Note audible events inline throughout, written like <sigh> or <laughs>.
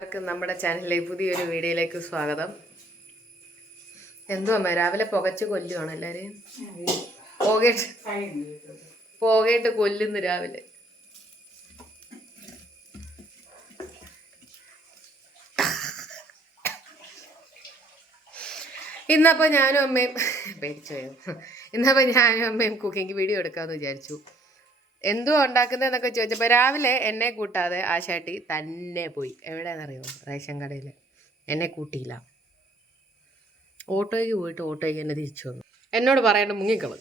എല്ലാവർക്കും നമ്മുടെ ചാനലിലെ പുതിയൊരു വീഡിയോയിലേക്ക് സ്വാഗതം. എന്തുവാ അമ്മ രാവിലെ പുകച്ച് കൊല്ലുവാണ് എല്ലാരെയും പോകേട്ട് പോകേട്ട് കൊല്ലുന്നു രാവിലെ. ഇന്നപ്പോ ഞാനും അമ്മയും പേടിച്ചു പോയത് ഇന്നപ്പോ ഞാനും അമ്മയും കുക്കിംഗ് വീഡിയോ എടുക്കാന്ന് വിചാരിച്ചു. എന്തുവാ ഉണ്ടാക്കുന്നതെന്നൊക്കെ ചോദിച്ചപ്പോൾ രാവിലെ എന്നെ കൂട്ടാതെ ആശാട്ടി തന്നെ പോയി. എവിടെയാണെന്നറിയോ? റേഷൻ കടയിൽ എന്നെ കൂട്ടിയില്ല. ഓട്ടോയ്ക്ക് പോയിട്ട് ഓട്ടോയ്ക്ക് എന്നെ തിരിച്ചു വന്നു. എന്നോട് പറയേണ്ട മുങ്ങിക്കൾ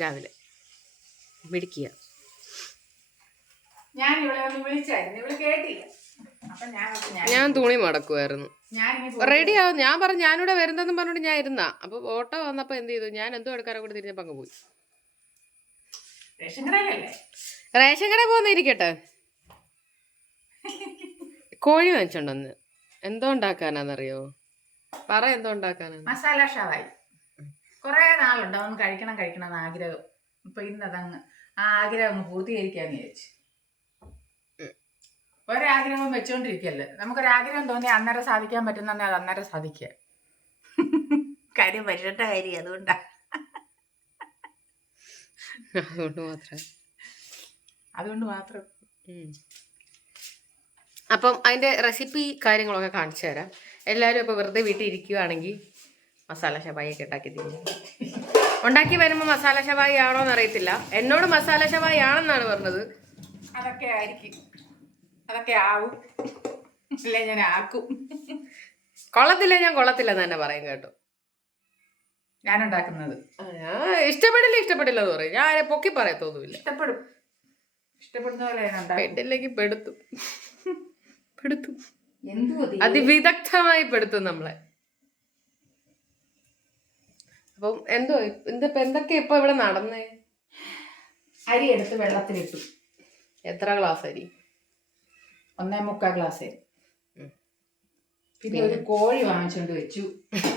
രാവിലെ. മിടിക്കുക ഞാൻ ഞാൻ തുണി മടക്കുമായിരുന്നു റെഡി ആവും. ഞാൻ പറഞ്ഞു ഞാനിവിടെ വരുന്നതെന്ന് പറഞ്ഞോണ്ട് ഞാൻ ഇരുന്നാ. അപ്പൊ ഓട്ടോ വന്നപ്പോ എന്ത് ചെയ്തു? ഞാൻ എന്തോ എടുക്കാനോ കൂടി തിരിഞ്ഞപ്പോ അങ്ങ് പോയി. റേഷൻ കട ഇരിക്കട്ടെ. കോഴി വാങ്ങിച്ചോണ്ടന്ന്. എന്തോ ഉണ്ടാക്കാനാന്നറിയോ? പറ എന്തോ ഉണ്ടാക്കാനാ മസാല ഷവായി. കുറെ നാളുണ്ട് അതൊന്ന് കഴിക്കണം കഴിക്കണം എന്ന് ആഗ്രഹം. ഇപ്പൊ ഇന്നതങ്ങ് ആ ആഗ്രഹം അങ്ങ് പൂർത്തീകരിക്കാന്ന് വിചാരിച്ചു. ഒരാഗ്രഹവും വെച്ചോണ്ടിരിക്കല്ലേ. നമുക്കൊരാഗ്രഹം തോന്നി അന്നേരം സാധിക്കാൻ പറ്റുന്ന അത് അന്നേരം സാധിക്കുക. കാര്യം പറ്റേണ്ട കാര്യം അതുകൊണ്ടാ. അതുകൊണ്ട് മാത്രം. അതുകൊണ്ട് മാത്രം. അപ്പം അതിന്റെ റെസിപ്പി കാര്യങ്ങളൊക്കെ കാണിച്ചു തരാം. എല്ലാവരും ഇപ്പോൾ വെറുതെ വീട്ടിൽ ഇരിക്കുകയാണെങ്കിൽ മസാല ഷവായി ഒക്കെ ഉണ്ടാക്കി തരും ഉണ്ടാക്കി വരുമ്പോൾ മസാല ഷവായി ആണോ എന്നറിയത്തില്ല എന്നോട് മസാല ഷവായി ആണെന്നാണ് പറഞ്ഞത്. അതൊക്കെ ആയിരിക്കും. അതൊക്കെ ആവും. അല്ലേ ഞാൻ ആക്കും. കൊള്ളത്തില്ല ഞാൻ കൊള്ളത്തില്ല എന്ന് തന്നെ പറയും കേട്ടോ. ഞാൻ ഉണ്ടാക്കുന്നത് ഇഷ്ടപ്പെടില്ല ഇഷ്ടപ്പെടില്ല എന്ന് പറയും. ഞാൻ പൊക്കി പറയത്തൊന്നുമില്ല. ഇഷ്ടപ്പെടും. ഇഷ്ടപ്പെടുന്ന പോലെ ഞാൻ ഉണ്ടാക്കും. പെട്ടില്ലെങ്കിൽ പെടുത്തും. പെടുത്തും. എന്തു അതിവിദഗ്ധമായി പെടുത്തും നമ്മളെ. അപ്പം എന്തോ ഇതിപ്പോ എന്തൊക്കെ ഇപ്പൊ ഇവിടെ നടന്നേ? അരി എടുത്ത് വെള്ളത്തിലിട്ടു. എത്ര ഗ്ലാസ് അരി? ഒന്നേ മുക്കാൽ ഗ്ലാസ് അരി. പിന്നെ ഒരു കോഴി വാങ്ങിച്ചോണ്ട് വെച്ചു. <laughs>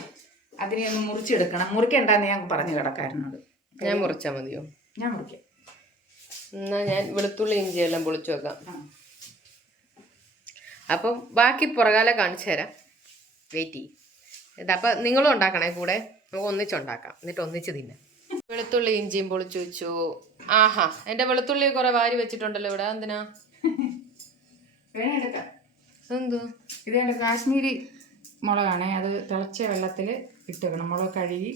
അതിനെ ഒന്ന് മുറിച്ചെടുക്കണം. മുറിക്കണ്ടെന്ന് ഞാൻ പറഞ്ഞു കിടക്കാരനോട് ഞാൻ മുറിച്ചാ മതിയോ? ഞാൻ മുറിക്കാം. എന്നാ ഞാൻ വെളുത്തുള്ളി ഇഞ്ചി എല്ലാം പൊളിച്ചു വെക്കാം. അപ്പം ബാക്കി പുറകാലെ കാണിച്ചു തരാം. വെയിറ്റ് ചെയ്യും. അപ്പം നിങ്ങളും ഉണ്ടാക്കണേ കൂടെ? നമുക്ക് ഒന്നിച്ചുണ്ടാക്കാം എന്നിട്ട് ഒന്നിച്ച് തിന്നാം. വെളുത്തുള്ളി ഇഞ്ചിയും പൊളിച്ചു വെച്ചു. ആഹാ എന്റെ വെളുത്തുള്ളി കുറെ വാരി വെച്ചിട്ടുണ്ടല്ലോ ഇവിടെ. എന്തിനാ എന്തോ ഇത് എന്റെ കാശ്മീരി മുളകാണേ. അത് തിളച്ച വെള്ളത്തിൽ ഇട്ടേക്കണം മുളക് കഴുകി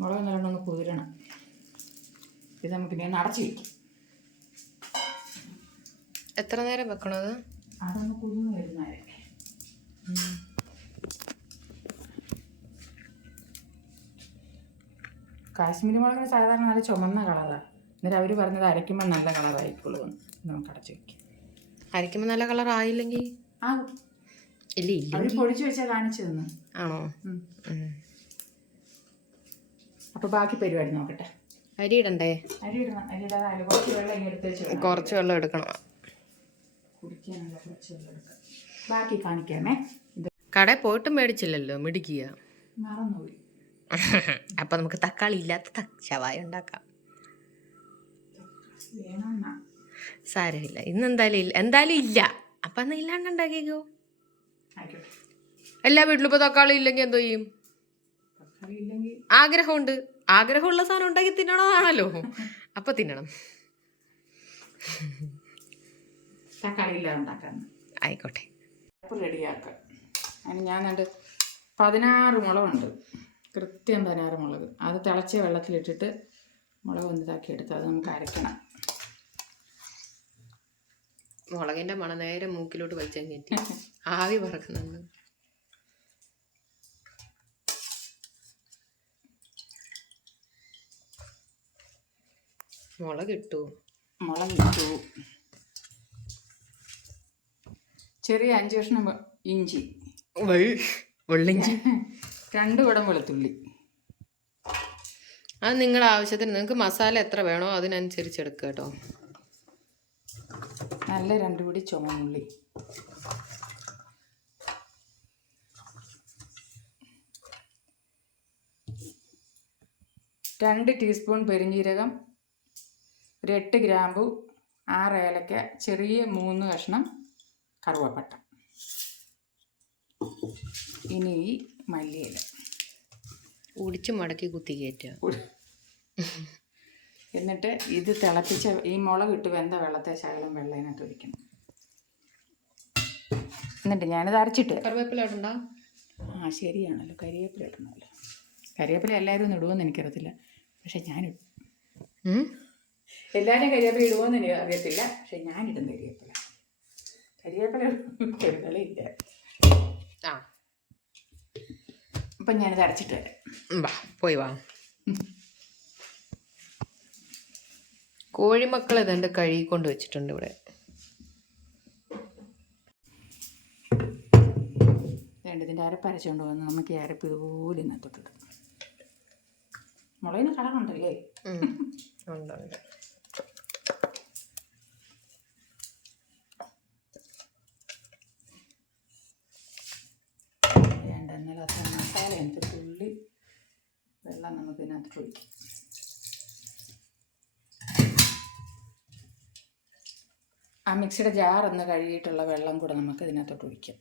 മുളക് നല്ലോണം ഒന്ന് കുതിരണം. ഇത് നമുക്ക് ഇനി ഒന്ന് അടച്ചു വയ്ക്കും എത്ര നേരം വെക്കണത്? അത് അതൊന്ന് കുതിർന്ന് വരുന്ന കാശ്മീരി മുളകിന് സാധാരണ നല്ല ചുമന്ന കളറാണ് എന്നിട്ട് അവർ പറഞ്ഞത് അരയ്ക്കുമ്പോൾ നല്ല കളറായിക്കോളൂ എന്ന് നമുക്ക് അടച്ചു വയ്ക്കാം അരയ്ക്കുമ്പോൾ നല്ല കളറായില്ലെങ്കിൽ ആ അവർ പൊടിച്ചു വെച്ചാൽ കാണിച്ചു തന്നു. ആണോ. അപ്പോൾ ബാക്കി പരിപാടി നോക്കട്ടെ. അരി ഇടണ്ടേ അരി ഇടണം അരി ഇടാതെ കുറച്ച് വെള്ളം എടുത്ത് കുറച്ച് വെള്ളം എടുക്കണം. കുടിക്കാനുള്ള കുറച്ച് വെള്ളം എടുക്കാം. ബാക്കി കാണിക്കാമേ. കടയിൽ പോയിട്ടും മേടിച്ചില്ലല്ലോ മിടിക്കുക മറന്നുപോയി. <laughs> അപ്പം നമുക്ക് തക്കാളി ഇല്ലാത്ത ശവായ ഉണ്ടാക്കാം. സാരമില്ല. ഇന്ന് എന്തായാലും ഇല്ല. എന്തായാലും ഇല്ല. അപ്പൊ അന്ന് ഇല്ലാണ്ട് ഉണ്ടാക്കിക്കോ. എല്ലാ വീട്ടിലും ഇപ്പൊ തക്കാളി ഇല്ലെങ്കിൽ എന്തോ ചെയ്യും? ആഗ്രഹമുണ്ട്. ആഗ്രഹമുള്ള സാധനം ഉണ്ടാക്കി തിന്നണതാണല്ലോ അപ്പൊ തിന്നണം. തക്കാളി ഇല്ലാതെ ആയിക്കോട്ടെ. റെഡിയാക്കാം. അതിന് ഞാൻ കണ്ട് പതിനാറ് മുളകുണ്ട്. കൃത്യം പതിനാറ് മുളക്. അത് തിളച്ച വെള്ളത്തിലിട്ടിട്ട് മുളക് ഒന്ന് ഇതാക്കി എടുത്ത് അത് നമുക്ക് അരയ്ക്കണം. മുളകിന്റെ മണം നേരെ മൂക്കിലോട്ട് വലിച്ചാൽ കയറ്റി ആവി പറക്കുന്നുണ്ട്. മുളക് ഇട്ടു മുളക് ഇട്ടു ചെറിയ അഞ്ചു കഷ്ണം ഇഞ്ചി. വെള്ളിഞ്ചി. രണ്ട് കുടം വെളുത്തുള്ളി. അത് നിങ്ങളുടെ ആവശ്യത്തിന് നിങ്ങൾക്ക് മസാല എത്ര വേണോ അതിനനുസരിച്ച് എടുക്കുക കേട്ടോ. നല്ല രണ്ട് പിടി ചുമന്നുള്ളി. രണ്ട് ടീസ്പൂൺ പെരിഞ്ജീരകം ഒരു എട്ട് ഗ്രാമ്പു ആറ് ഏലക്ക ചെറിയ മൂന്ന് കഷ്ണം കറുവപ്പട്ട. ഇനി ഈ മല്ലിയില. ഒടിച്ച് മടക്കി കുത്തി കയറ്റുക. എന്നിട്ട് ഇത് തിളപ്പിച്ച ഈ മുളക് ഇട്ട് വെന്ത വെള്ളത്തെ ശകലം വെള്ളത്തിനകത്ത് ഒഴിക്കണം. എന്നിട്ട് ഞാനിത് അരച്ചിട്ട് കറിവേപ്പില ഇടണ്ടോ. ആ ശരിയാണല്ലോ. കരിവേപ്പില ഇടണമല്ലോ. കരിവേപ്പില എല്ലാവരും ഒന്നും ഇടുമെന്ന് എനിക്കറിയത്തില്ല. പക്ഷെ ഞാൻ എല്ലാവരും കരിവേപ്പില ഇടുമെന്ന് എനിക്ക് അറിയത്തില്ല പക്ഷെ ഞാനിടും കരിവേപ്പില. കരിവേപ്പില ഇല്ല. ആ. അപ്പം ഞാനിത് അരച്ചിട്ട് വരാം. വാ പോയി വാ. കോഴിമക്കൾ ഇതുണ്ട് കഴുകിക്കൊണ്ട് വെച്ചിട്ടുണ്ട് ഇവിടെ. വേണ്ടതിന്റെ അരപ്പ് അരച്ചുകൊണ്ട് വന്ന് നമുക്ക് ഈ അരപ്പ് ഇതുപോലെ ഇതിനകത്തോട്ടിടും. മുളകിന് കളറുണ്ടല്ലേ ഉം. ഉണ്ട് ഉണ്ട്. വേണ്ട എന്നാൽ അത്ര മസാല എനിക്ക് തുള്ളി വെള്ളം നമുക്ക് ഇതിനകത്ത് ഒഴിക്കാം. ആ മിക്സിയുടെ ജാർ ഒന്ന് കഴുകിയിട്ടുള്ള വെള്ളം കൂടെ നമുക്ക് ഇതിനകത്തോട്ട് ഒഴിക്കാം.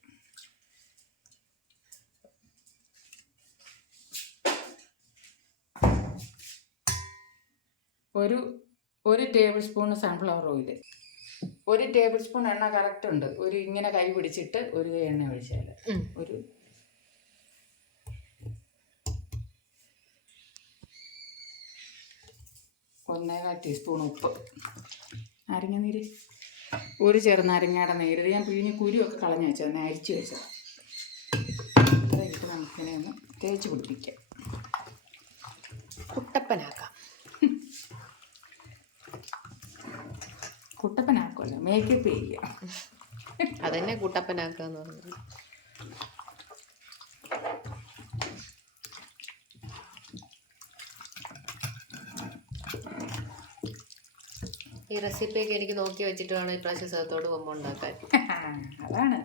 ഒരു ഒരു ടേബിൾ സ്പൂൺ സൺഫ്ലവർ ഓയിൽ ഒരു ടേബിൾ സ്പൂൺ എണ്ണ കറക്റ്റ് ഉണ്ട്. ഒരു ഇങ്ങനെ കൈ പിടിച്ചിട്ട് ഒരു എണ്ണ ഒഴിച്ചാൽ. ഒരു ഒന്നേകാൽ ടീസ്പൂൺ ഉപ്പ്. നാരങ്ങ നീര് ഒരു ചെറുനാരങ്ങയുടെ നീര് ഇത് ഞാൻ പിഴിഞ്ഞ് കുരുവൊക്കെ കളഞ്ഞു വെച്ചത് ഒന്ന് അരിച്ചു വെച്ചത് അതായിട്ട് നമുക്കിനെ ഒന്ന് തേച്ച് പിടിപ്പിക്കാം. കുട്ടപ്പനാക്കാം. കുട്ടപ്പനാക്കുമല്ലോ. മേക്കപ്പ് ചെയ്യുക. അതന്നെ കുട്ടപ്പനാക്കുക എന്ന് പറഞ്ഞത്. ഈ റെസിപ്പിയൊക്കെ എനിക്ക് നോക്കി വെച്ചിട്ട് വേണം ഇപ്രാവശ്യം സഹത്തോട് കൊമ്പ ഉണ്ടാക്കാൻ. അതാണ്.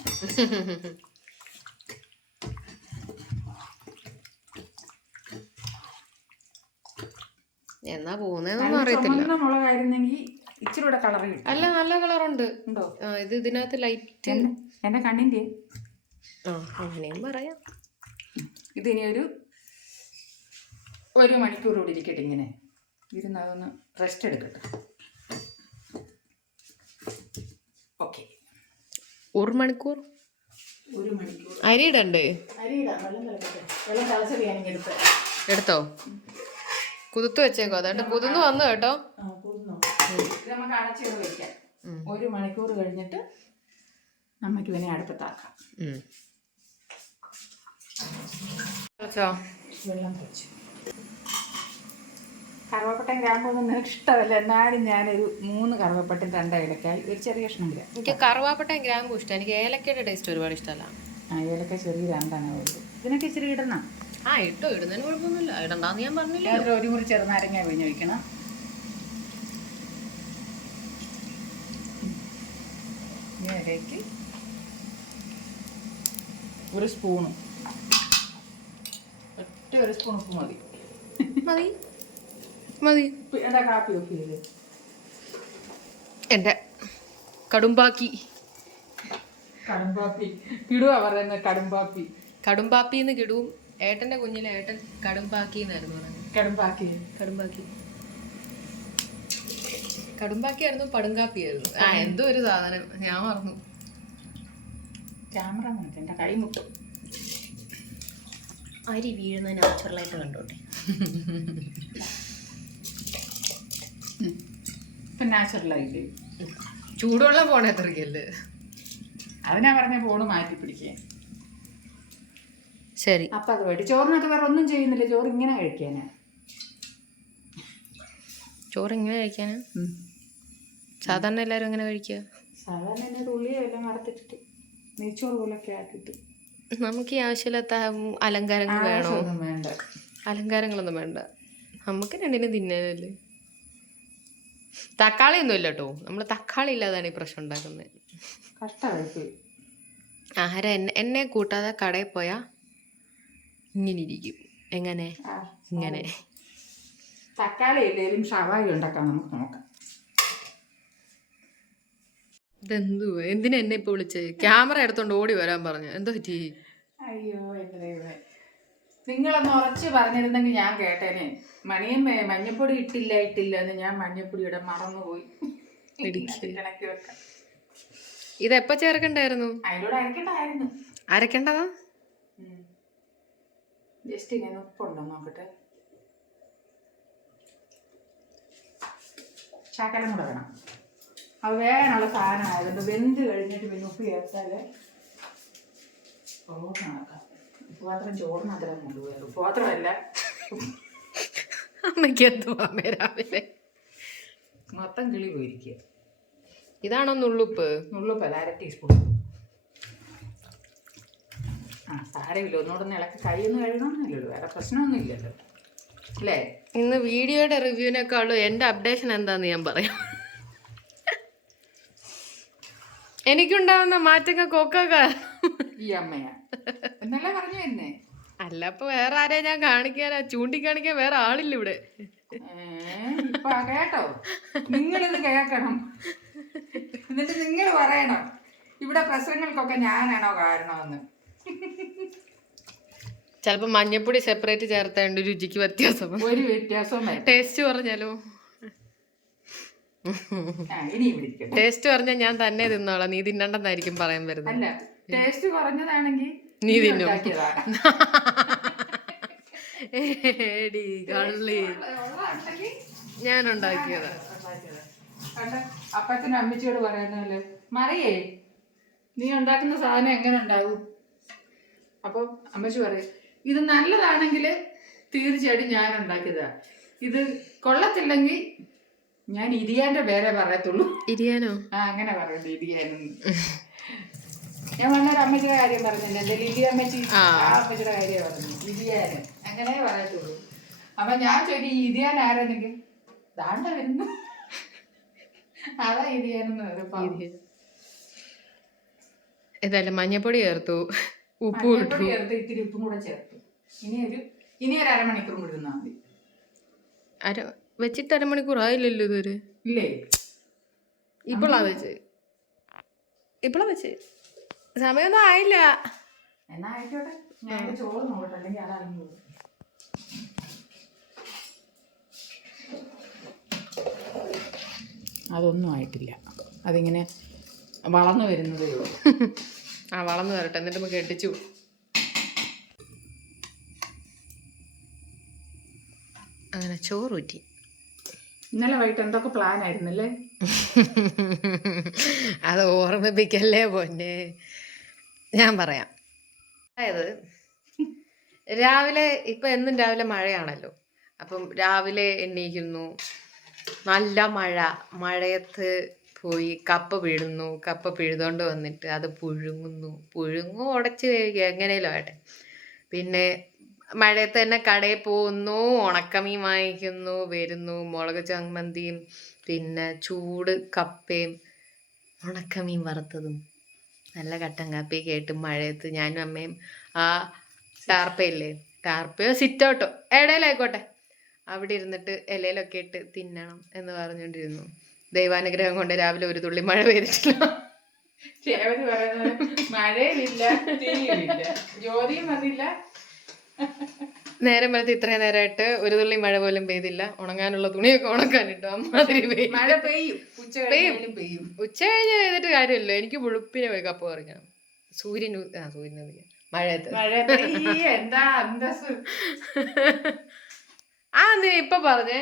എന്നാ പോകുന്നതെന്നൊന്നും അറിയത്തില്ല. മുളകായിരുന്നെങ്കിൽ ഇച്ചിരി കൂടെ കളർ അല്ല നല്ല കളറുണ്ട്. ഉണ്ടോ? ഇത് ഇതിനകത്ത് ലൈറ്റ് എന്റെ കണ്ണിന്റെ? ആ അങ്ങനെയും പറയാം. ഇതിനി ഒരു ഒരു മണിക്കൂർ കൂടി ഇരിക്കട്ടെ ഇങ്ങനെ. ഇരുന്ന് അതൊന്ന് റെസ്റ്റ് എടുക്കട്ടെ. ഓക്കെ. ഒരു മണിക്കൂർ? ഒരു മണിക്കൂർ. അരി ഇടണ്ടേ? അരിയിടാം വെള്ളം തിളക്കട്ടെ വെള്ളം തിളച്ചത് ഞാനിങ്ങനെ എടുത്ത്. എടുത്തോ? കുതിർത്ത് വെച്ചേക്കോ. അതാണ്ട് കുതിർന്ന് വന്നു കേട്ടോ. നമുക്ക് അടച്ചിട്ട് ഉം. ഒരു മണിക്കൂർ കഴിഞ്ഞിട്ട് നമുക്ക് ഇവനെ അടുപ്പത്താക്കാം? വെള്ളം വെച്ചു കറുവപ്പട്ടയും ഗ്രാമ്പൊന്നും നിനക്ക് ഇഷ്ടമല്ല. എന്നാലും ഞാനൊരു മൂന്ന് കറുവപ്പട്ടയും രണ്ട് ഏലക്കായി ഒരു ചെറിയ കഷ്ണം ഗ്രാം എനിക്ക് കറുവാപ്പട്ടയും ഗ്രാമ്പും ഇഷ്ടം. എനിക്ക് ഏലക്കയുടെ ടേസ്റ്റ് ഒരുപാട് ഇഷ്ടമല്ല. ആ ഏലക്ക ചെറിയ രണ്ടാണ് ഇതിനൊക്കെ ഇച്ചിരി ഇടണം. ആ ഇട്ടോ ഇടുന്നതിന് കുഴപ്പമൊന്നുമില്ല. ഇടണ്ടാന്ന് ഞാൻ പറഞ്ഞില്ല. അതിൽ ഒരു മുറി ചെറുനാരങ്ങ പിഴിഞ്ഞ് വയ്ക്കണം ഇനി അതിലേക്ക് ഒരു സ്പൂണ്. ഒറ്റ ഒരു സ്പൂൺ ഉപ്പ് മതി. മതി. മതി. ഉപ്പ് കാപ്പി ഓഫ് ചെയ്ത് എന്റെ കടുംബാക്കി. കടുംബാപ്പി. കിടുവാ പറയുന്നത് കടുംബാപ്പി. എന്ന് കിടുവും. ഏട്ടന്റെ കുഞ്ഞിലെ ഏട്ടൻ കടുംബാക്കി എന്നായിരുന്നു പറയുന്നത് കടുംപാക്കി കടുംബാക്കി. കടുംബാക്കി. കടുംബാക്കിയായിരുന്നു പടുങ്കാപ്പിയായിരുന്നു. ആ എന്തോ ഒരു സാധനം. ഞാൻ മറന്നു. ക്യാമറ എന്റെ എന്റെ കൈ മുട്ടും. അരി വീഴുന്ന നാച്ചുറലായിട്ട് കണ്ടോട്ടെ? <laughs> ഇപ്പം നാച്ചുറലായിട്ട് ചൂടുവെള്ളം പോണേ എത്രയ്ക്കല്ലേ അതിനാ പറഞ്ഞ ഫോണ് മാറ്റി പിടിക്കാൻ ശരി. അപ്പം അത് വേണ്ടി ചോറിനകത്ത് വേറെ ഒന്നും ചെയ്യുന്നില്ല. ചോറ് ഇങ്ങനെ കഴിക്കാനാ. ചോറ് ഇങ്ങനെ കഴിക്കാനാ? സാധാരണ എല്ലാവരും എങ്ങനെ കഴിക്കുക സാധാരണ എന്നെ തുള്ളിയോ എല്ലാം വറുത്തിട്ടിട്ട് നെയ്ച്ചോറ് പോലൊക്കെ ആക്കിയിട്ട്. നമുക്ക് ഈ ആവശ്യമില്ലാത്ത അലങ്കാരങ്ങൾ വേണോ? അലങ്കാരങ്ങളൊന്നും വേണ്ട. നമുക്ക് രണ്ടിനും തിന്നാനല്ലേ? തക്കാളി ഒന്നും ഇല്ല കേട്ടോ നമ്മൾ തക്കാളി ഇല്ലാതാണ് ഈ പ്രശ്നം ഉണ്ടാക്കുന്നത്. ആഹാരം എന്നെ എന്നെ കൂട്ടാതെ കടയിൽ പോയാ ഇങ്ങനെ ഇരിക്കും. എങ്ങനെ? ഇങ്ങനെ. തക്കാളി ഇല്ലെങ്കിലും ഷവായി ഉണ്ടാക്കാം നമുക്ക് നോക്കാം. ഇതെന്തു? എന്തിനാ എന്നെ ഇപ്പോൾ വിളിച്ചത് ക്യാമറ എടുത്തോണ്ട് ഓടി വരാൻ പറഞ്ഞു. എന്തോ പറ്റി? അയ്യോ നിങ്ങളൊന്ന് ഉറച്ച് പറഞ്ഞിരുന്നെങ്കിൽ ഞാൻ കേട്ടേനെ. മണിയും മഞ്ഞപ്പൊടി ഇട്ടില്ല ഇട്ടില്ല എന്ന് ഞാൻ മഞ്ഞപ്പൊടിയുടെ മറന്നുപോയി. ഇതെപ്പ ചേർക്കണ്ടായിരുന്നു? അതിലൂടെ അരക്കണ്ടായിരുന്നു അരക്കേണ്ടതാ? ജസ്റ്റ് ഇങ്ങനെ ഉപ്പുണ്ടോ നോക്കട്ടെ. ശകലം കൂടെ വേണം. അത് വേഗമുള്ള സാധനം ആയതുകൊണ്ട് വെന്ത് കഴിഞ്ഞിട്ട് പിന്നെ ഉപ്പ് ചേർത്താൽ. ചോറ് നടക്കാം ഉപ്പ് പാത്രം ചോറിന് അത്രയും കൊണ്ടുപോയത് ഉപ്പ് പാത്രമല്ല അമ്മയ്ക്ക് എന്തുവാ രാവിലെ? മൊത്തം കിളി പോയിരിക്കുക. ഇതാണോ നുള്ളുപ്പ്? ഉള്ളുപ്പല്ല അര ടീസ്പൂൺ ആ സാരമില്ല. ഒന്നുകൂടെ ഇളക്കി കൈയൊന്നും കഴുകണമെന്നില്ലല്ലോ വേറെ പ്രശ്നമൊന്നും ഇല്ലല്ലോ. അല്ലേ? ഇന്ന് വീഡിയോയുടെ റിവ്യൂവിനേക്കാളും എന്റെ അപ്ഡേഷൻ എന്താന്ന് ഞാൻ പറയാം. എനിക്കുണ്ടാവുന്ന മാറ്റങ്ങൾ കോക്ക കാരണം ഈ അമ്മയാ. എന്നല്ല പറഞ്ഞു തന്നെ അല്ല അപ്പൊ വേറെ ആരെയാ ഞാൻ കാണിക്കാനാ? ചൂണ്ടിക്കാണിക്കാൻ വേറെ ആളില്ല ഇവിടെ. കേട്ടോ. നിങ്ങളിത് കേൾക്കണം. എന്നിട്ട് നിങ്ങൾ പറയണം. ഇവിടെ പ്രശ്നങ്ങൾക്കൊക്കെ ഞാനാണോ കാരണമെന്ന്. ചിലപ്പോ മഞ്ഞപ്പൊടി സെപ്പറേറ്റ് ചേർത്തേണ്ട രുചിക്ക് വ്യത്യാസം. ഒരു വ്യത്യാസവും വരും ടേസ്റ്റ് പറഞ്ഞാലോ ടേസ്റ്റ് പറഞ്ഞാൽ ഞാൻ തന്നെ തിന്നോളാം. നീ തിന്നണ്ടെന്നായിരിക്കും പറയാൻ വരുന്നത്. ടേസ്റ്റ് കുറഞ്ഞതാണെങ്കിൽ നീ തിന്നു. ഏടി കള്ളി. ഞാൻ ഉണ്ടാക്കിയത്? അപ്പച്ചനും അമ്മച്ചിയോട് പറയുന്നല്ലേ മറിയേ നീ ഉണ്ടാക്കുന്ന സാധനം എങ്ങനെ ഉണ്ടാകും? അപ്പോൾ അമ്മച്ചി പറയും ഇത് നല്ലതാണെങ്കിൽ തീർച്ചയായിട്ടും ഞാൻ ഉണ്ടാക്കിയതാ ഇത് കൊള്ളത്തില്ലെങ്കിൽ ഞാൻ ഇരിയാന്റെ പേരെ പറയത്തുള്ളൂ. ഇരിയാനോ? ആ അങ്ങനെ പറയുന്നത് ഇരിയാനെന്ന് <laughs> ഞാൻ വന്നൊരു അമ്മച്ചിയുടെ കാര്യം പറഞ്ഞില്ല? എന്റെ ലില്ലി അമ്മച്ചി ആ. ആ അമ്മച്ചിയുടെ കാര്യം പറഞ്ഞു. ഇരിയാന് അങ്ങനെ പറയത്തുള്ളൂ. അപ്പൊ ഞാൻ ചോദിക്കും ഈ ഇരിയാൻ ആരാണെങ്കിൽ ദാണ്ട വരുന്നു. അതാ ഇരിയാനെന്ന് ഇതല്ല മഞ്ഞപ്പൊടി ചേർത്തു. ഉപ്പ് ഇട്ടു. ചേർത്ത് ഇത്തിരി ഉപ്പും കൂടെ ചേർത്തു. ഇനി ഒരു ഇനി ഒരു അരമണിക്കൂർ കൂടി ഇരുന്നാൽ മതി. അര വെച്ചിട്ട് അരമണിക്കൂർ ആയില്ലല്ലോ ഇതുവരെ? ഇല്ലേ? ഇപ്പോഴാ വെച്ച്. ഇപ്പോഴാ വെച്ച്. സമയമൊന്നും ആയില്ല. എന്നാ ആയിക്കോട്ടെ. ഞാൻ ചോറ് നോക്കട്ടെ അല്ലെങ്കിൽ അതൊന്നും ആയിട്ടില്ല. അതിങ്ങനെ വളർന്നു വരുന്നതേ ഉള്ളൂ. ആ വളർന്നു വരട്ടെ. എന്നിട്ട് നമുക്ക് എട്ടിച്ചു അങ്ങനെ ചോറൂറ്റി. ഇന്നലെ വൈകിട്ട് എന്തൊക്കെ പ്ലാൻ ആയിരുന്നല്ലേ അത് ഓർമ്മിപ്പിക്കല്ലേ പൊന്നെ. ഞാൻ പറയാം. അതായത് രാവിലെ ഇപ്പം എന്നും രാവിലെ മഴയാണല്ലോ. അപ്പം രാവിലെ എണ്ണീക്കുന്നു. നല്ല മഴ. മഴയത്ത് പോയി കപ്പ പിഴുന്നു. കപ്പ പിഴുതോണ്ട് വന്നിട്ട് അത് പുഴുങ്ങുന്നു. പുഴുങ്ങു ഉടച്ച് കഴിക്കുക. എങ്ങനെയല്ലോ ആട്ടെ പിന്നെ മഴയത്ത് തന്നെ കടയിൽ പോകുന്നു. ഉണക്കമീൻ വാങ്ങിക്കുന്നു. വരുന്നു. മുളക് ചമ്മന്തിയും പിന്നെ ചൂട് കപ്പയും ഉണക്കമീൻ വറുത്തതും. നല്ല കട്ടൻ കാപ്പി കേട്ട് മഴയത്ത് ഞാനും അമ്മയും ആ ടാർപ്പയില്ലേ? ടാർപ്പയോ സിറ്റൗട്ടോ ഇടയിലായിക്കോട്ടെ അവിടെ ഇരുന്നിട്ട് ഇലയിലൊക്കെ ഇട്ട് തിന്നണം എന്ന് പറഞ്ഞുകൊണ്ടിരുന്നു. ദൈവാനുഗ്രഹം കൊണ്ട് രാവിലെ ഒരു തുള്ളി മഴ പെയ്തിട്ടില്ല. രേവതി പറയുന്നത് മഴയുമില്ല തീയുമില്ല ജ്യോതിയും വന്നില്ല. നേരം വെളുത്ത് ഇത്രയും നേരമായിട്ട് ഒരു തുള്ളി മഴ പോലും പെയ്തില്ല. ഉണങ്ങാനുള്ള തുണിയൊക്കെ ഉണക്കാനിട്ടു. അമ്മാതിരി പെയ്യും. മഴ പെയ്യും. ഉച്ച പെയ്യും. ഉച്ച കഴിഞ്ഞ് ചെയ്തിട്ട് കാര്യമില്ല എനിക്ക് വെളുപ്പിനെ പോയി കപ്പ് പറഞ്ഞു സൂര്യൻ ആ സൂര്യൻ മഴയത്ത്. എന്താ ആ നീ ഇപ്പൊ പറഞ്ഞേ.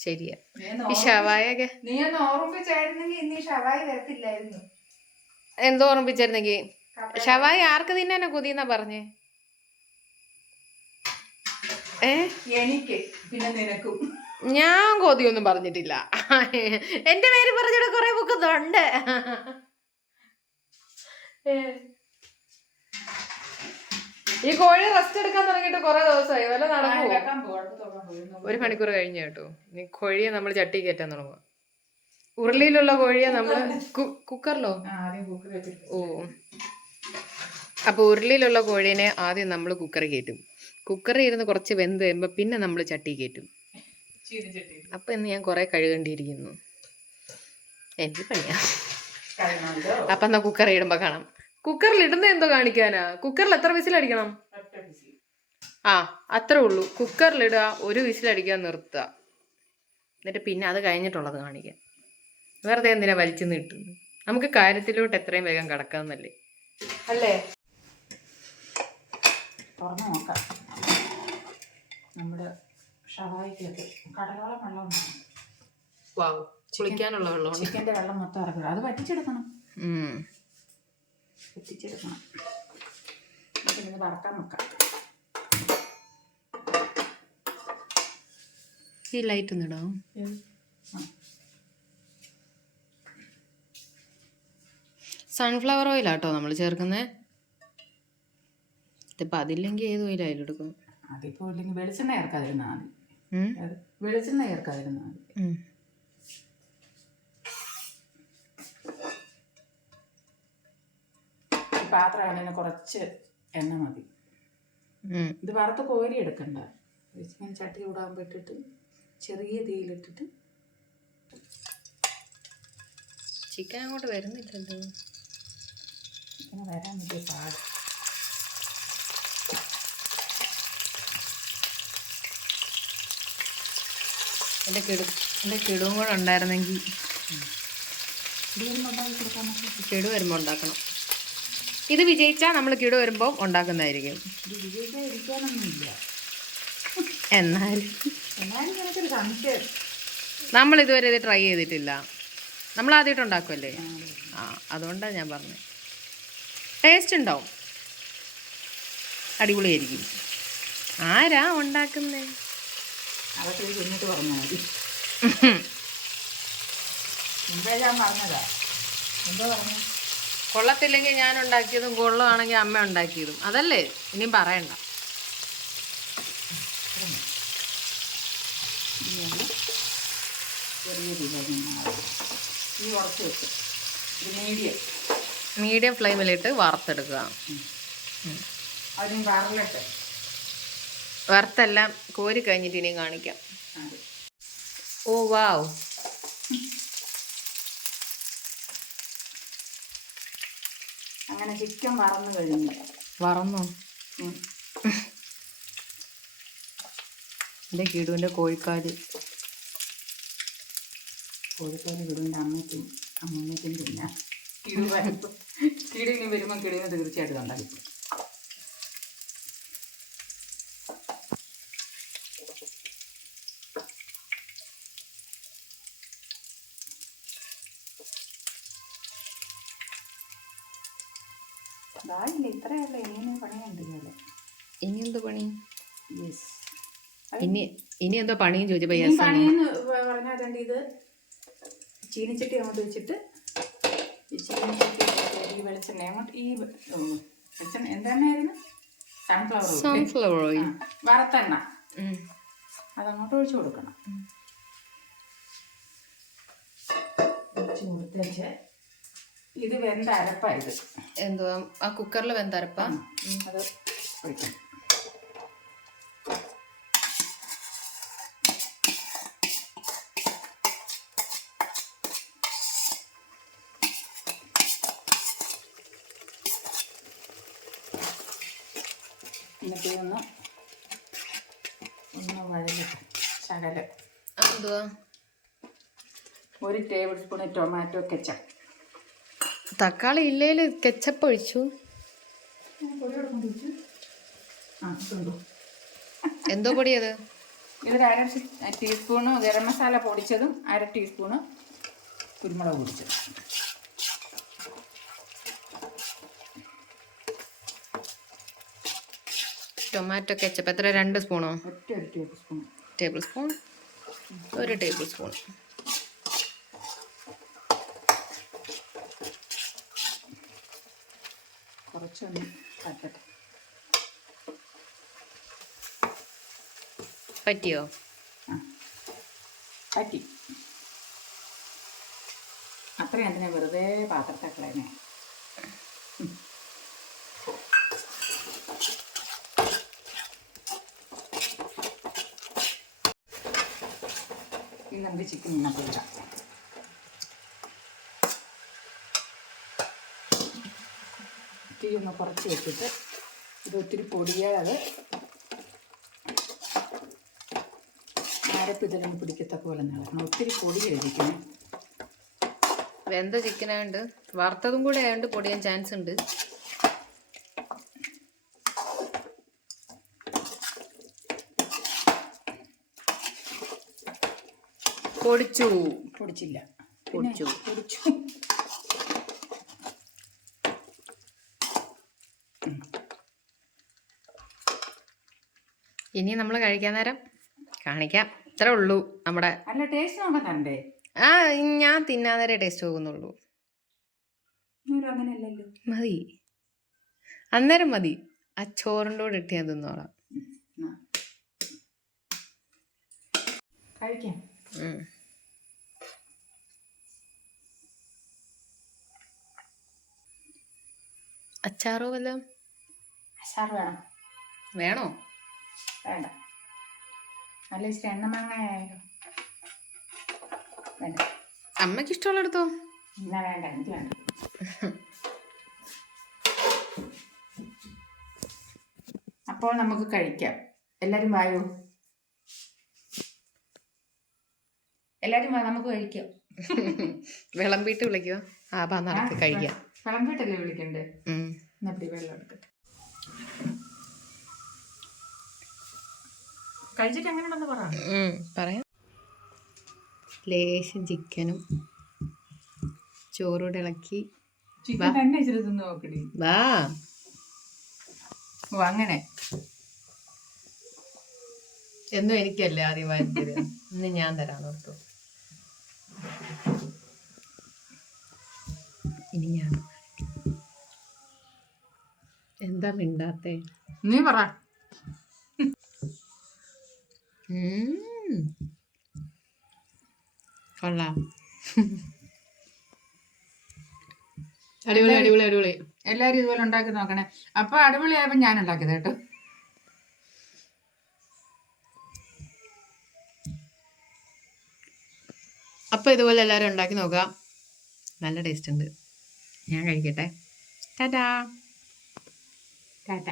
ശരിയാ. ഈ ഷവായൊക്കെ നീ ഒന്ന് ഓർമ്മിച്ചായിരുന്നെങ്കിൽ ഇന്ന് ഈ ഷവായി വരത്തില്ലായിരുന്നു. എന്തോ ഓർമ്മിപ്പിച്ചിരുന്നെങ്കി ഷവായി ആർക്ക് തിന്നാനാ കൊതിയെന്നാ പറഞ്ഞേ? ഏ? എനിക്ക് പിന്നെ നിനക്കും. ഞാൻ കൊതിയൊന്നും പറഞ്ഞിട്ടില്ല. എന്റെ പേര് പറഞ്ഞിട്ട് കുറെ ബുക്കുന്നുണ്ട് ഈ കോഴി റെസ്റ്റ് എടുക്കാൻ തുടങ്ങിയിട്ട് കുറെ ദിവസമായി വല്ല നടക്കുമോ ഒരു മണിക്കൂർ കഴിഞ്ഞ കേട്ടോ. നീ കോഴിയെ നമ്മൾ ചട്ടി കയറ്റാൻ തുടങ്ങുക ഉരുളിയിലുള്ള കോഴിയെ നമ്മൾ കുക്കറിലോ ഓ. അപ്പോൾ ഉരുളിയിലുള്ള കോഴീനെ ആദ്യം നമ്മൾ കുക്കറിൽ കയറ്റും. കുക്കറിൽ ഇരുന്ന് കുറച്ച് വെന്ത് കഴിയുമ്പോൾ പിന്നെ നമ്മൾ ചട്ടി കയറ്റും. അപ്പൊ ഇന്ന് ഞാൻ കുറേ കഴുകേണ്ടിയിരിക്കുന്നു എനിക്ക് പണിയാ. അപ്പൊ എന്നാ കുക്കറിൽ ഇടുമ്പോൾ കാണാം. കുക്കറിൽ ഇടുന്ന എന്തോ കാണിക്കാനാ? കുക്കറിൽ എത്ര വിസിലടിക്കണം. ആ അത്രേ ഉള്ളൂ. കുക്കറിലിടുക ഒരു വിസിലടിക്കാൻ നിർത്തുക. എന്നിട്ട് പിന്നെ അത് കഴിഞ്ഞിട്ടുള്ളത് കാണിക്കാം. വെറുതെ എന്തിനാ വലിച്ചു നീട്ടുന്നത്? നമുക്ക് കാര്യത്തിലോട്ട് എത്രയും വേഗം കിടക്കാമെന്നല്ലേ? അല്ലേ? തുറന്നു നോക്കാം. നമ്മുടെ ഷവായിക്കകത്ത് കടലോളം വെള്ളം ഉണ്ടാകും വാവ്. കുളിക്കാനുള്ള വെള്ളം ചിക്കന്റെ വെള്ളം മൊത്തം ഇറക്കണം അത് വറ്റിച്ചെടുക്കണം. വറ്റിച്ചെടുക്കണം. ഇത് വറക്കാൻ വെക്കാം ഈ ലൈറ്റ് ഒന്ന് ഇടാം ആ. സൺഫ്ലവർ ഓയിലാട്ടോ നമ്മൾ ചേർക്കുന്നത് ഇതിപ്പോൾ അതില്ലെങ്കിൽ ഏത് ഓയിലായാലും എടുക്കും. അതിപ്പോൾ ഇല്ലെങ്കിൽ വെളിച്ചെണ്ണ ചേർക്കാതിരുന്നാൽ മതി. വെളിച്ചെണ്ണ ചേർക്കാതിരുന്നാൽ മതി. പാത്രമാണെങ്കിൽ കുറച്ച് എണ്ണ മതി. ഇത് വറുത്ത് കോരി എടുക്കണ്ട. ഇങ്ങനെ ചട്ടി ചൂടാകുമ്പോൾ ഇട്ടിട്ട് ചെറിയ തീയിലിട്ടിട്ട് ചിക്കൻ അങ്ങോട്ട് വരുന്നില്ലല്ലോ. ഇങ്ങനെ വരാൻ പറ്റിയ പാട് എന്റെ കിടു എന്റെ കിടുവും കൂടെ ഉണ്ടായിരുന്നെങ്കിൽ കിടു വരുമ്പോൾ ഉണ്ടാക്കണം. ഇത് വിജയിച്ചാൽ നമ്മൾ കിടു വരുമ്പോൾ ഉണ്ടാക്കുന്നതായിരിക്കും. എന്നാലും നമ്മൾ ഇതുവരെ ഇത് ട്രൈ ചെയ്തിട്ടില്ല. നമ്മൾ ആദ്യമായിട്ട് ഉണ്ടാക്കുമല്ലേ ആ. അതുകൊണ്ടാണ് ഞാൻ പറഞ്ഞത് ടേസ്റ്റ് ഉണ്ടാവും. അടിപൊളിയായിരിക്കും. ആരാ ഉണ്ടാക്കുന്നേ? അതൊക്കെ ഇത് പിന്നിട്ട് പറഞ്ഞാൽ മതി. മുമ്പേ ഞാൻ പറഞ്ഞതാ. എന്തോ പറഞ്ഞു? കൊള്ളത്തില്ലെങ്കിൽ ഞാൻ ഉണ്ടാക്കിയതും കൊള്ളുവാണെങ്കിൽ അമ്മ ഉണ്ടാക്കിയതും. അതല്ലേ? ഇനിയും പറയണ്ട. ചെറിയ രീതിയിൽ ഈ ഉറച്ച് വെച്ച് ഇത് മീഡിയം മീഡിയം ഫ്ലെയിമിലിട്ട് വറുത്തെടുക്കുക. വറുത്തെല്ലാം കോരി കഴിഞ്ഞിട്ട് ഇനിയും കാണിക്കാം. ഓ വാവ് അങ്ങനെ ചിക്കൻ വറന്നു കഴിഞ്ഞു. വറന്നു. എന്റെ കിടുവിന്റെ കോഴിക്കാൽ. കിടുവിന്റെ കിടുവിന്റെ അമ്മയ്ക്കും പിന്നെ തിന്നാം. കിടു വരുമ്പോൾ കിടുവിന് വരുമ്പോൾ കിടുവിന് തീർച്ചയായിട്ടും ഉണ്ടാക്കി ഇതായില്ല ഇത്രയല്ല ഇനിയും പണിയുണ്ട് ഇതുപോലെ. ഇനി എന്ത് പണി? യെസ് ഇനി ഇനി എന്തോ പണിയും ചോദിച്ചപ്പോ ഇനി യെസ് പണിയെന്ന് പറഞ്ഞാൽ ഇത് ചീനിച്ചട്ടി അങ്ങോട്ട് വെച്ചിട്ട് ഈ വെളിച്ചെണ്ണ അങ്ങോട്ട് ഈ വെളിച്ചെണ്ണ എന്തെണ്ണയായിരുന്നു സൺഫ്ലവർ സൺഫ്ലവർ ഓയിൽ വറുത്തെണ്ണ അതങ്ങോട്ട് ഒഴിച്ചു കൊടുക്കണം. ഒഴിച്ച് കൊടുത്തേച്ച് ഇത് വെന്തരപ്പ ഇത്. എന്തുവാ? ആ കുക്കറിൽ വെന്തരപ്പ അത് ഒഴിക്കണം. ഒരു ടേബിൾ സ്പൂൺ ടൊമാറ്റോ കെച്ചപ്പ്. തക്കാളി ഇല്ലേൽ കെച്ചപ്പ് ഒഴിച്ചു. എന്തോ പൊടിയത്? ഇതൊരു അര ടീസ്പൂണ് ഗരം മസാല പൊടിച്ചതും അര ടീസ്പൂണ് കുരുമുളക് പൊടിച്ചതും. Tomato ketchup. എത്ര? രണ്ട് സ്പൂണോ? ഒറ്റ ഒരു ടേബിൾ സ്പൂൺ. Tablespoon. ഒരു ടേബിൾ സ്പൂൺ. കുറച്ചൊന്ന് തട്ടട്ടെ. പറ്റിയോ? ആ. പറ്റി. അത്രയും എന്തിനാ വെറുതെ പാത്രത്തെ കളയണേ ഇന്ന് നമുക്ക് ചിക്കൻ ഇന്നത്തെ തീ ഒന്ന് കുറച്ച് വെച്ചിട്ട് ഇത് ഒത്തിരി പൊടിയാതെ അരപ്പ് ഇതിലൊന്ന് പിടിക്കത്തക്ക പോലെ നടക്കണം. ഒത്തിരി പൊടി കഴിക്കണം വെന്ത ചിക്കൻ ആയതുകൊണ്ട് വറുത്തതും കൂടെ ആയതുകൊണ്ട് പൊടിയാൻ ചാൻസ് ഉണ്ട്. പൊടിച്ചു. പൊടിച്ചില്ല. പൊടിച്ചു. പൊടിച്ചു. ഇനി നമ്മൾ കഴിക്കാൻ നേരം കാണിക്കാം. ഇത്രേ ഉള്ളൂ നമ്മുടെ അല്ല ടേസ്റ്റ് നോക്കാൻ തരണ്ടേ? ആ ഞാൻ തിന്നാൻ നേരം ടേസ്റ്റ് പോകുന്നുള്ളൂ മതി. അന്നേരം മതി. ആ ചോറിന്റെ കൂടെ ഇട്ട് ഞാൻ തിന്നോളാം. കഴിക്കാം. അച്ചാറോ വല്ലതും? അച്ചാർ വേണം. വേണോ? വേണ്ട. നല്ല ഇച്ചിരി എണ്ണമാങ്ങയായാലോ വേണ്ട. അമ്മയ്ക്ക് ഇഷ്ടമുള്ള എടുത്തോ എന്നാ വേണ്ട എനിക്ക് വേണ്ട. അപ്പോൾ നമുക്ക് കഴിക്കാം. എല്ലാരും വായോ? എല്ലാരും വാ നമുക്ക് കഴിക്കാം. വിളമ്പിട്ട് വിളിക്കോ? ആ പാ നടക്ക് കഴിക്കാം. വിളമ്പിട്ടല്ലേ വിളിക്കണ്ടേ. വെള്ളം എടുക്കട്ടെ. കഴിച്ചിട്ട് എങ്ങനെയുണ്ടെന്ന് പറ. പറയാം. ലേശം ചിക്കനും ചോറൂടെ ഇളക്കി. ചിക്കൻ തന്നെ ഇച്ചിരി തിന്ന് നോക്കടി. വാ. ഓ അങ്ങനെ. എന്നും എനിക്കല്ല ആദ്യം വാങ്ങിത്തത് ഇന്ന് ഞാൻ തരാം ഓർത്തു. ഇനി ഞാൻ എന്താ മിണ്ടാത്തേ? നീ പറ. കൊള്ളാം. അടിപൊളി അടിപൊളി അടിപൊളി. എല്ലാരും ഇതുപോലെ ഉണ്ടാക്കി നോക്കണേ. അപ്പൊ അടിപൊളിയായപ്പോ ഞാൻ ഉണ്ടാക്കിയത് കേട്ടോ. അപ്പൊ ഇതുപോലെ എല്ലാരും ഉണ്ടാക്കി നോക്കുക. നല്ല ടേസ്റ്റ് ഉണ്ട്. ഞാൻ കഴിക്കട്ടെ. ടാറ്റാ. ടാറ്റ.